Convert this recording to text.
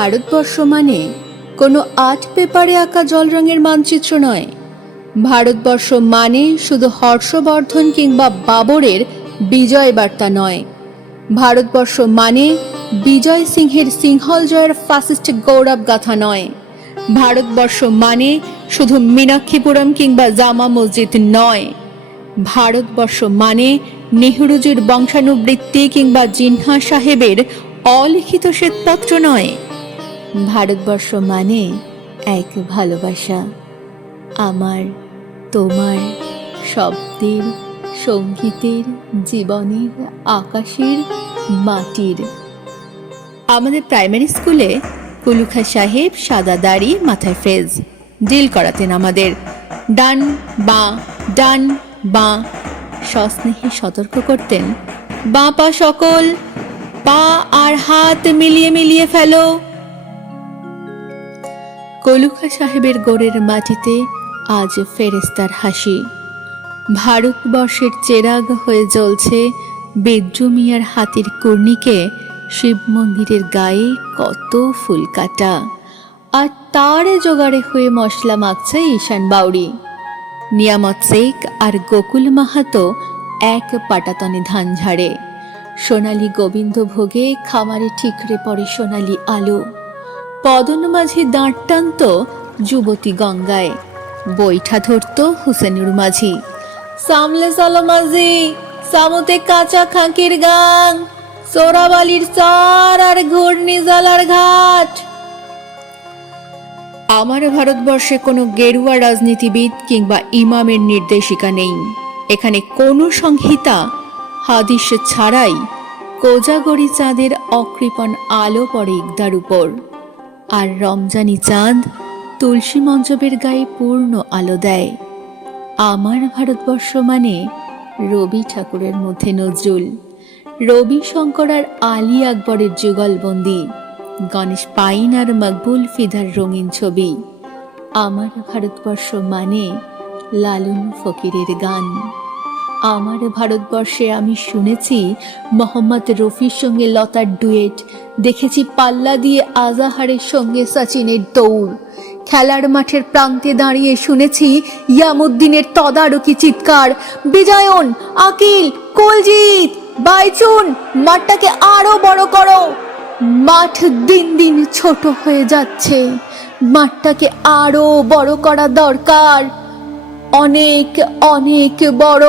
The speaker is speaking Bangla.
ভারতবর্ষ মানে কোনো আর্ট পেপারে আঁকা জল রঙের মানচিত্র নয়। ভারতবর্ষ মানে শুধু হর্ষবর্ধন কিংবা বাবরের বিজয় বার্তা নয়। ভারতবর্ষ মানে বিজয় সিংহের সিংহল জয়ের ফাসিস্ট গৌরব গাথা নয়। ভারতবর্ষ মানে শুধু মীনাক্ষীপুরম কিংবা জামা মসজিদ নয়। ভারতবর্ষ মানে নেহরুজির বংশানুবৃত্তি কিংবা জিন্না সাহেবের অলিখিত শ্বেতপত্র নয়। ভারতবর্ষ মানে এক ভালোবাসা, আমার, তোমার, শব্দের, সঙ্গীতের, জীবনের, আকাশের, মাটির। আমাদের প্রাইমারি স্কুলে কুলুখা সাহেব সাদা দাড়ি, মাথায় ফেজ ডিল করাতেন আমাদের। ডান বাঁ, ডান বাঁ, সস্নেহে সতর্ক করতেন, বাঁ পা সকল, পা আর হাত মিলিয়ে মিলিয়ে ফেলো। কলুখা সাহেবের গোড়ের মাটিতে আজ ফেরেস্তার হাসি। ভারতবর্ষের চেরাগ হয়ে জ্বলছে বেদ্রু মিয়ার হাতির কর্ণিকে শিব মন্দিরের গায়ে কত ফুল কাটা, আর তারে জোগাড়ে হয়ে মশলা মাখছে ঈশান বাউরি। নিয়ামত শেখ আর গোকুল মাহাতো এক পাটাতনে ধান ঝাড়ে। সোনালি গোবিন্দ ভোগে খামারে ঠিকরে পড়ে সোনালি আলো। পদন মাঝি দাঁড় টানত যুবতী গঙ্গায়, বৈঠা ধরত হুসেনুর মাঝি। সামলে চলো মাঝি, সামুতে কাঁচা খাঁকির গাং, সোরাবালির চর আর ঘূর্ণি জালার ঘাট। আমার ভারতবর্ষে কোনো গেরুয়া রাজনীতিবিদ কিংবা ইমামের নির্দেশিকা নেই। এখানে কোনো সংহিতা হাদিস ছাড়াই কোজাগরি চাঁদের অকৃপণ আলো পড়ে ইকদার উপর, আর রমজানি চাঁদ তুলসী মঞ্জবের গায়ে পূর্ণ আলো দেয়। আমার ভারতবর্ষ মানে রবি ঠাকুরের মধ্যে নজরুল, রবি শঙ্কর আর আলী আকবরের যুগলবন্দি, গণেশ পাইন আর মকবুল ফিদার রঙিন ছবি। আমার ভারতবর্ষ মানে লালন ফকিরের গান। আমার ভারতবর্ষে আমি শুনেছি মোহাম্মদ রফির সঙ্গে লতার ডুয়েট, দেখেছি পাল্লা দিয়ে আজাহারের সঙ্গে সচিনের দৌড়, খেলার মাঠের প্রান্তে দাঁড়িয়ে শুনেছি ইয়ামুদ্দিনের তদারকি চিৎকার, বিজয়ন, আকিল, কলজিৎ, বাইচুন, মাঠটাকে আরো বড় করো। মাঠ দিন দিন ছোট হয়ে যাচ্ছে, মাঠটাকে আরো বড় করা দরকার, অনেক অনেক বড়।